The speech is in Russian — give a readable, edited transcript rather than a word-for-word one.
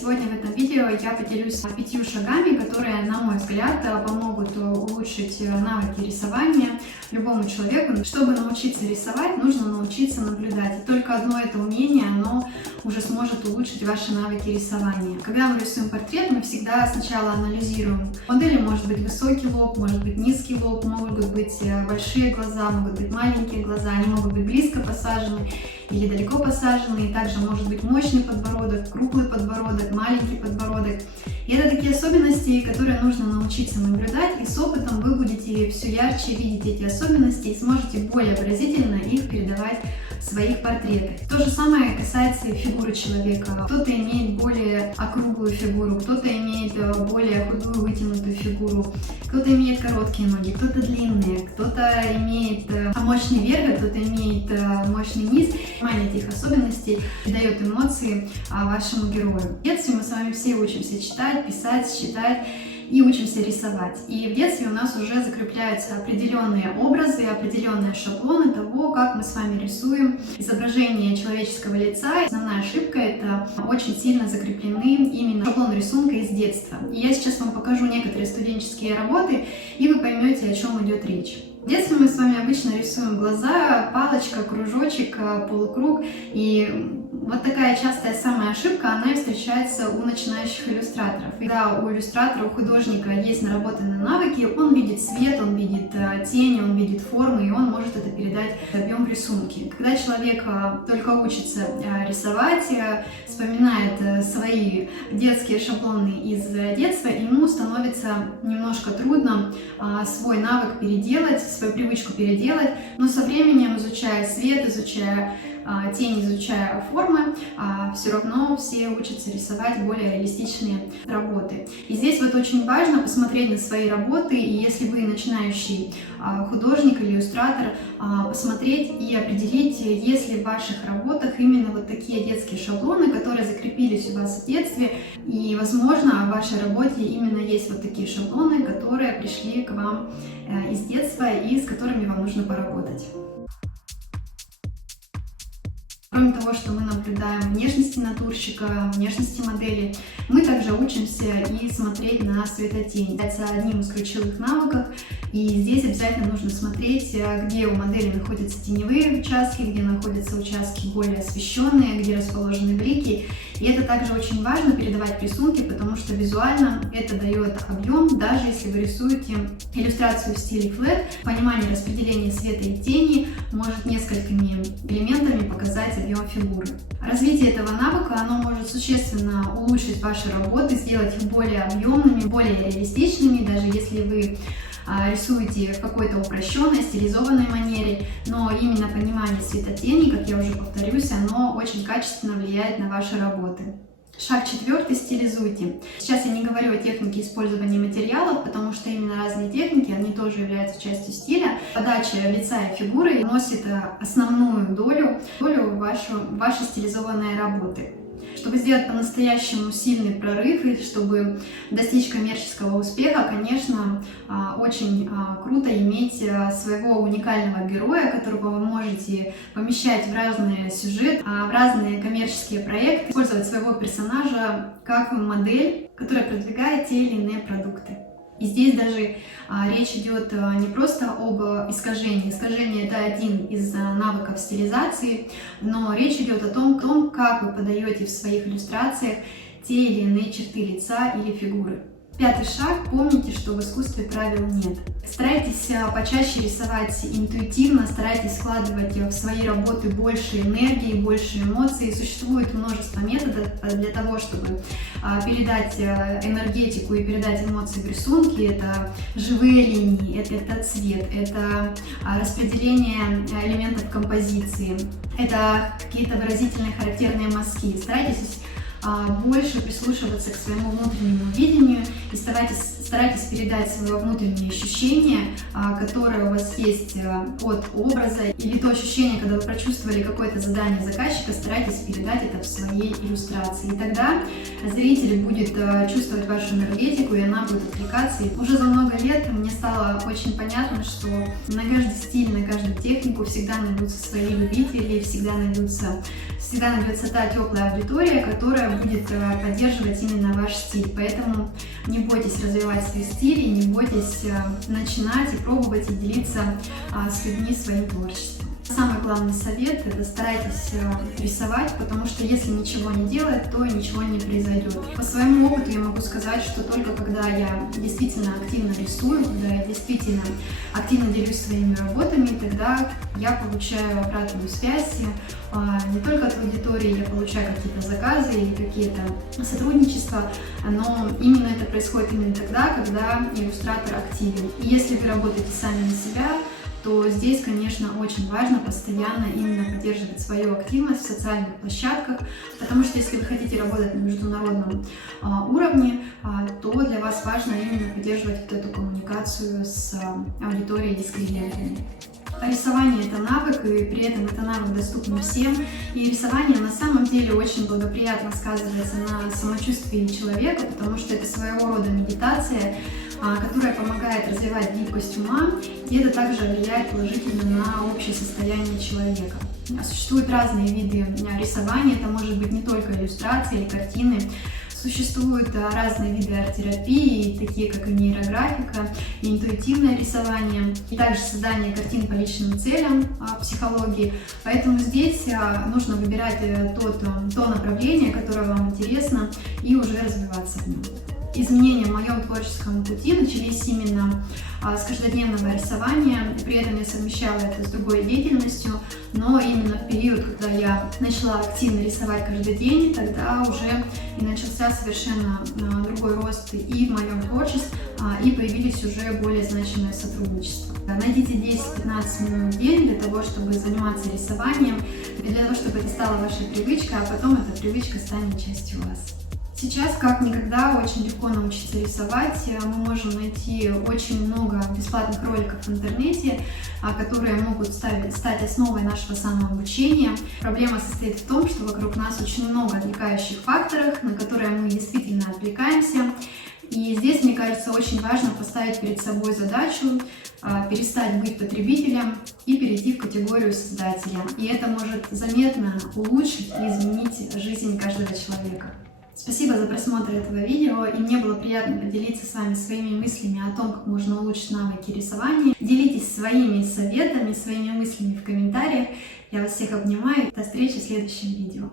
Сегодня в этом видео я поделюсь 5 шагами, которые, на мой взгляд, помогут улучшить навыки рисования любому человеку. Чтобы научиться рисовать, нужно научиться наблюдать. И только одно это умение, оно уже сможет улучшить ваши навыки рисования. Когда мы рисуем портрет, мы всегда сначала анализируем. У модели может быть высокий лоб, может быть низкий лоб, могут быть большие глаза, могут быть маленькие глаза, они могут быть близко посажены или далеко посаженные. Также может быть мощный подбородок, круглый подбородок, маленький подбородок. И это такие особенности, которые нужно научиться наблюдать, и с опытом вы будете все ярче видеть эти особенности и сможете более выразительно их передавать в своих портретах. То же самое касается и фигуры человека. Кто-то имеет более округлую фигуру, кто-то имеет более худую вытянутую фигуру, кто-то имеет короткие ноги, кто-то длинные, кто-то имеет мощный верх, кто-то имеет мощный низ. Понимание этих особенностей придает эмоции вашему герою. В детстве мы с вами все учимся читать, писать, считать и учимся рисовать. И в детстве у нас уже закрепляются определенные образы, определенные шаблоны того, как мы с вами рисуем изображение человеческого лица. Основная ошибка — это очень сильно закреплены именно шаблоны рисунка из детства. И я сейчас вам покажу некоторые студенческие работы, и вы поймете, о чем идет речь. В детстве мы с вами обычно рисуем глаза, палочка, кружочек, полукруг. И вот такая частая самая ошибка, она и встречается у начинающих иллюстраторов. Когда у иллюстратора, у художника есть наработанные навыки, он видит цвет, он видит тени, он видит формы, и он может это передать в объем рисунки. Когда человек только учится рисовать, вспоминает свои детские шаблоны из детства, ему становится немножко трудно свой навык переделать, свою привычку переделать, но со временем, изучая свет, изучая тень, изучая формы, все равно все учатся рисовать более реалистичные работы. И здесь вот очень важно посмотреть на свои работы, и если вы начинающий художник или иллюстратор, посмотреть и определить, есть ли в ваших работах именно вот такие детские шаблоны, которые закрепились у вас в детстве, и, возможно, в вашей работе именно есть вот такие шаблоны, которые пришли к вам из детства и с которыми вам нужно поработать. Кроме того, что мы наблюдаем внешности натурщика, внешности модели, мы также учимся и смотреть на светотень. Это одним из ключевых навыков, и здесь обязательно нужно смотреть, где у модели находятся теневые участки, где находятся участки более освещенные, где расположены блики. И это также очень важно передавать в рисунке, потому что визуально это дает объем, даже если вы рисуете иллюстрацию в стиле флэт, понимание распределения света и тени может несколькими элементами показать объем фигуры. Развитие этого навыка, оно может существенно улучшить ваши работы, сделать их более объемными, более реалистичными, даже если вы рисуете в какой-то упрощенной, стилизованной манере, но именно понимание светотени, как я уже повторюсь, оно очень качественно влияет на ваши работы. Шаг 4. Стилизуйте. Сейчас я не говорю о технике использования материалов, потому что именно разные техники, они тоже являются частью стиля. Подача лица и фигуры носит основную долю вашей стилизованной работы. Чтобы сделать по-настоящему сильный прорыв и чтобы достичь коммерческого успеха, конечно, очень круто иметь своего уникального героя, которого вы можете помещать в разные сюжеты, в разные коммерческие проекты, использовать своего персонажа как модель, которая продвигает те или иные продукты. И здесь даже речь идет не просто об искажении. Искажение — это один из навыков стилизации, но речь идет о том, как вы подаете в своих иллюстрациях те или иные черты лица или фигуры. 5. шаг. Помните, что в искусстве правил нет. Старайтесь почаще рисовать интуитивно, старайтесь вкладывать в свои работы больше энергии, больше эмоций. Существует множество методов для того, чтобы передать энергетику и передать эмоции в рисунке. Это живые линии, это цвет, это распределение элементов композиции, это какие-то выразительные характерные мазки. Старайтесь больше прислушиваться к своему внутреннему видению и старайтесь передать свое внутреннее ощущение, которое у вас есть от образа, или то ощущение, когда вы прочувствовали какое-то задание заказчика, старайтесь передать это в своей иллюстрации. И тогда зритель будет чувствовать вашу энергетику, и она будет откликаться. И уже за много лет мне стало очень понятно, что на каждый стиль, на каждую технику всегда найдутся свои любители, всегда найдутся всегда найдется та теплая аудитория, которая будет поддерживать именно ваш стиль. Поэтому не бойтесь развивать свой стиль, и не бойтесь начинать и пробовать и делиться с людьми своим творчеством. Самый главный совет – это старайтесь рисовать, потому что если ничего не делать, то ничего не произойдет. По своему опыту я могу сказать, что только когда я действительно активно рисую, когда я действительно активно делюсь своими работами, тогда я получаю обратную связь. Не только от аудитории я получаю какие-то заказы или какие-то сотрудничества, но именно это происходит именно тогда, когда иллюстратор активен. И если вы работаете сами на себя, то здесь, конечно, очень важно постоянно именно поддерживать свою активность в социальных площадках, потому что если вы хотите работать на международном уровне, то для вас важно именно поддерживать вот эту коммуникацию с аудиторией и с клиентами. Рисование – это навык, и при этом это навык доступен всем. И рисование на самом деле очень благоприятно сказывается на самочувствии человека, потому что это своего рода медитация, которая помогает развивать гибкость ума, и это также влияет положительно на общее состояние человека. Существуют разные виды рисования, это может быть не только иллюстрации или картины. Существуют разные виды арт-терапии, такие как и нейрографика, и интуитивное рисование, и также создание картин по личным целям в психологии. Поэтому здесь нужно выбирать то направление, которое вам интересно, и уже развиваться в нем. Изменения в моем творческом пути начались именно с каждодневного рисования, при этом я совмещала это с другой деятельностью, но именно в период, когда я начала активно рисовать каждый день, тогда уже и начался совершенно другой рост и в моем творчестве, и появились уже более значимые сотрудничества. Найдите 10-15 минут в день для того, чтобы заниматься рисованием, для того, чтобы это стало вашей привычкой, а потом эта привычка станет частью вас. Сейчас, как никогда, очень легко научиться рисовать. Мы можем найти очень много бесплатных роликов в интернете, которые могут стать основой нашего самообучения. Проблема состоит в том, что вокруг нас очень много отвлекающих факторов, на которые мы действительно отвлекаемся. И здесь, мне кажется, очень важно поставить перед собой задачу перестать быть потребителем и перейти в категорию создателя. И это может заметно улучшить и изменить жизнь каждого человека. Спасибо за просмотр этого видео, и мне было приятно поделиться с вами своими мыслями о том, как можно улучшить навыки рисования. Делитесь своими советами, своими мыслями в комментариях. Я вас всех обнимаю. До встречи в следующем видео.